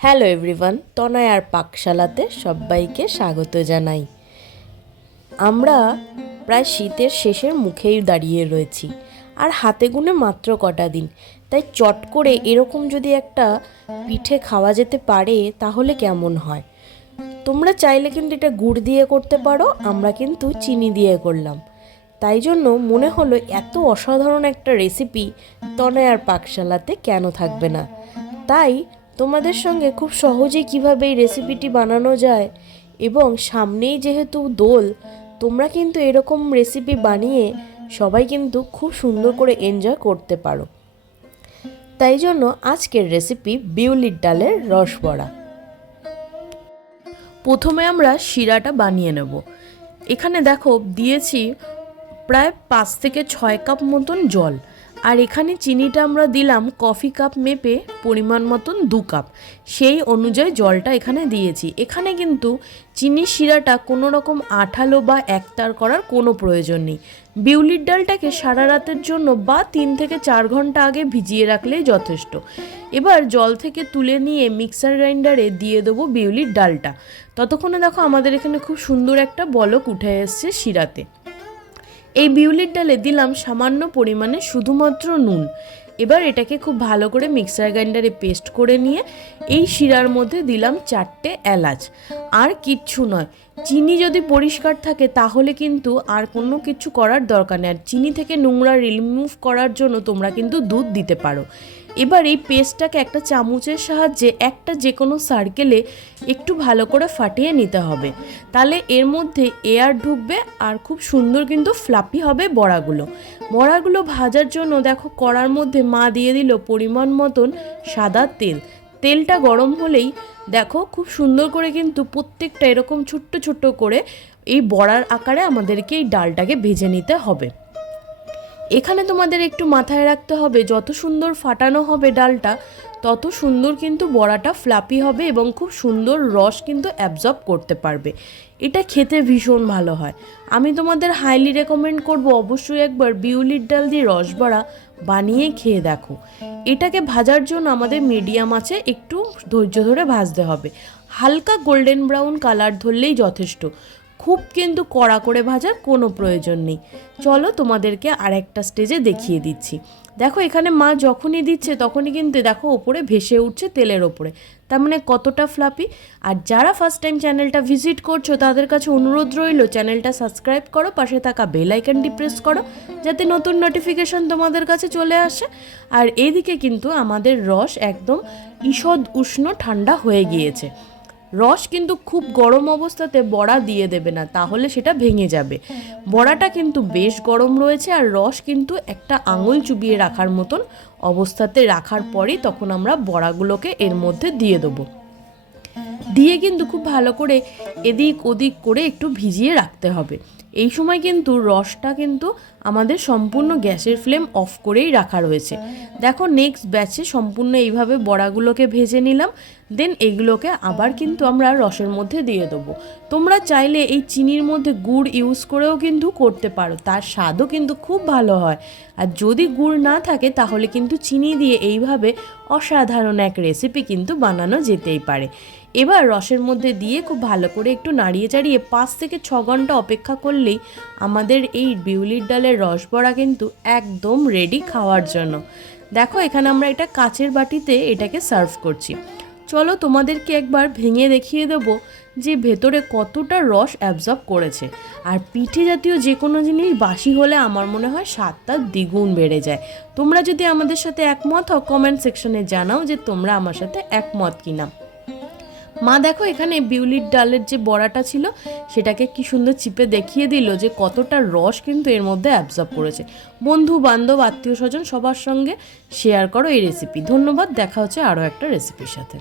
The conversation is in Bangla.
হ্যালো এভরিওয়ান, তনয়ার পাকশালাতে সবাইকে স্বাগত জানাই। আমরা প্রায় শীতের শেষের মুখেই দাঁড়িয়ে রয়েছি, আর হাতে গুনে মাত্র কটা দিন। তাই চট করে এরকম যদি একটা পিঠে খাওয়া যেতে পারে তাহলে কেমন হয়। তোমরা চাইলে কিন্তু এটা গুড় দিয়ে করতে পারো, আমরা কিন্তু চিনি দিয়ে করলাম। তাই জন্য মনে হলো এত অসাধারণ একটা রেসিপি তনয়ার পাকশালাতে কেন থাকবে না। তাই তোমাদের সঙ্গে খুব সহজেই কিভাবে এই রেসিপিটি বানানো যায়, এবং সামনেই যেহেতু দোল, তোমরা কিন্তু এরকম রেসিপি বানিয়ে সবাই কিন্তু খুব সুন্দর করে এনজয় করতে পারো। তাই জন্য আজকের রেসিপি বিউলির ডালের রসবড়া। প্রথমে আমরা শিরাটা বানিয়ে নেব। এখানে দেখো দিয়েছি প্রায় 5 থেকে 6 কাপ মতন জল, আর এখানে চিনিটা আমরা দিলাম কফি কাপ মেপে পরিমাণ মতন 2 কাপ, সেই অনুযায়ী জলটা এখানে দিয়েছি। এখানে কিন্তু চিনি শিরাটা কোনো রকম আঠালো বা একতার করার কোনো প্রয়োজন নেই। বিউলির ডালটাকে সারা রাতের জন্য বা 3 থেকে 4 ঘন্টা আগে ভিজিয়ে রাখলেই যথেষ্ট। এবার জল থেকে তুলে নিয়ে মিক্সার গ্রাইন্ডারে দিয়ে দেবো বিউলির ডালটা। ততক্ষণে দেখো আমাদের এখানে খুব সুন্দর একটা বলক উঠে এসছে শিরাতে। এই বিউলির ডালে দিলাম সামান্য পরিমাণে শুধুমাত্র নুন। এবার এটাকে খুব ভালো করে মিক্সার গ্রাইন্ডারে পেস্ট করে নিয়ে এই শিরার মধ্যে দিলাম 4টে এলাচ। আর কিচ্ছু নয়, চিনি যদি পরিষ্কার থাকে তাহলে কিন্তু আর কোনো কিছু করার দরকার নেই। আর চিনি থেকে নোংরা রিমুভ করার জন্য তোমরা কিন্তু দুধ দিতে পারো। এবার এই পেস্টটাকে একটা চামচের সাহায্যে একটা যে কোনো সার্কেলে একটু ভালো করে ফাটিয়ে নিতে হবে, তাহলে এর মধ্যে এয়ার ঢুকবে আর খুব সুন্দর কিন্তু ফ্লাপি হবে বড়াগুলো ভাজার জন্য দেখো কড়ার মধ্যে মা দিয়ে দিল পরিমাণ মতন সাদা তেল। তেলটা গরম হলেই দেখো খুব সুন্দর করে কিন্তু প্রত্যেকটা এরকম ছোট্ট ছোট্ট করে এই বড়ার আকারে আমাদেরকে এই ডালটাকে ভেজে নিতে হবে। এখানে তোমাদের একটু মাথায় রাখতে হবে, যত সুন্দর ফাটানো হবে ডালটা তত সুন্দর কিন্তু বড়াটা ফ্লাপি হবে এবং খুব সুন্দর রস কিন্তু অ্যাবজর্ব করতে পারবে। এটা খেতে ভীষণ ভালো হয়। আমি তোমাদের হাইলি রেকমেন্ড করব অবশ্যই একবার বিউলির ডাল দিয়ে রসবড়া বানিয়ে খেয়ে দেখো। এটাকে ভাজার জন্য আমাদের মিডিয়াম আঁচে একটু ধৈর্য ধরে ভাজতে হবে। হালকা গোল্ডেন ব্রাউন কালার ধরলেই যথেষ্ট, খুব কিন্তু কড়া করে ভাজার কোনো প্রয়োজন নেই। চলো তোমাদেরকে আর একটা স্টেজে দেখিয়ে দিচ্ছি। দেখো এখানে মা যখনই দিচ্ছে তখনই কিন্তু দেখো ওপরে ভেসে উঠছে তেলের ওপরে, তার মানে কতটা ফ্লাপি। আর যারা ফার্স্ট টাইম চ্যানেলটা ভিজিট করছো তাদের কাছে অনুরোধ রইল চ্যানেলটা সাবস্ক্রাইব করো, পাশে থাকা বেল আইকনটি প্রেস করো যাতে নতুন নোটিফিকেশন তোমাদের কাছে চলে আসে। আর এইদিকে কিন্তু আমাদের রস একদম ঈষৎ উষ্ণ ঠান্ডা হয়ে গিয়েছে। রস কিন্তু খুব গরম অবস্থাতে বড়া দিয়ে দেবে না, তাহলে সেটা ভেঙে যাবে। বড়াটা কিন্তু বেশ গরম রয়েছে, আর রস কিন্তু একটা আঙুল চুবিয়ে রাখার মতন অবস্থাতে রাখার পরেই তখন আমরা বড়াগুলোকে এর মধ্যে দিয়ে দেবো। দিয়ে কিন্তু খুব ভালো করে এদিক ওদিক করে একটু ভিজিয়ে রাখতে হবে। এই সময় কিন্তু রসটা কিন্তু আমাদের সম্পূর্ণ গ্যাসের ফ্লেম অফ করেই রাখা রয়েছে। দেখো নেক্সট ব্যাচে সম্পূর্ণ এইভাবে বড়াগুলোকে ভেজে নিলাম, দেন এগুলোকে আবার কিন্তু আমরা রসের মধ্যে দিয়ে দেবো। তোমরা চাইলে এই চিনির মধ্যে গুড় ইউজ করেও কিন্তু করতে পারো, তার স্বাদও কিন্তু খুব ভালো হয়। আর যদি গুড় না থাকে তাহলে কিন্তু চিনি দিয়ে এইভাবে অসাধারণ এক রেসিপি কিন্তু বানানো যেতেই পারে। এবার রসের মধ্যে দিয়ে খুব ভালো করে একটু নাড়িয়ে চাড়িয়ে 5 থেকে 6 ঘন্টা অপেক্ষা করলেই আমাদের এই বিউলির ডালের রসবড়া কিন্তু একদম রেডি খাওয়ার জন্য। দেখো এখানে আমরা এটা কাচের বাটিতে এটাকে সার্ভ করছি। চলো তোমাদেরকে একবার ভেঙে দেখিয়ে দেবো যে ভেতরে কতটা রস অ্যাবজর্ব করেছে। আর পিঠে জাতীয় যে কোনো জিনিস বাসি হলে আমার মনে হয় স্বাদটা দ্বিগুণ বেড়ে যায়। তোমরা যদি আমাদের সাথে একমত হও কমেন্ট সেকশনে জানাও যে তোমরা আমার সাথে একমত কিনা। মা দেখো এখানে বিউলির ডালের যে বড়াটা ছিল সেটাকে কি সুন্দর চিপে দেখিয়ে দিল যে কতটা রস কিন্তু এর মধ্যে অ্যাবজর্ব করেছে। বন্ধু বান্ধব আত্মীয় স্বজন সবার সঙ্গে শেয়ার করো এই রেসিপি। ধন্যবাদ, দেখা হচ্ছে আরও একটা রেসিপির সাথে।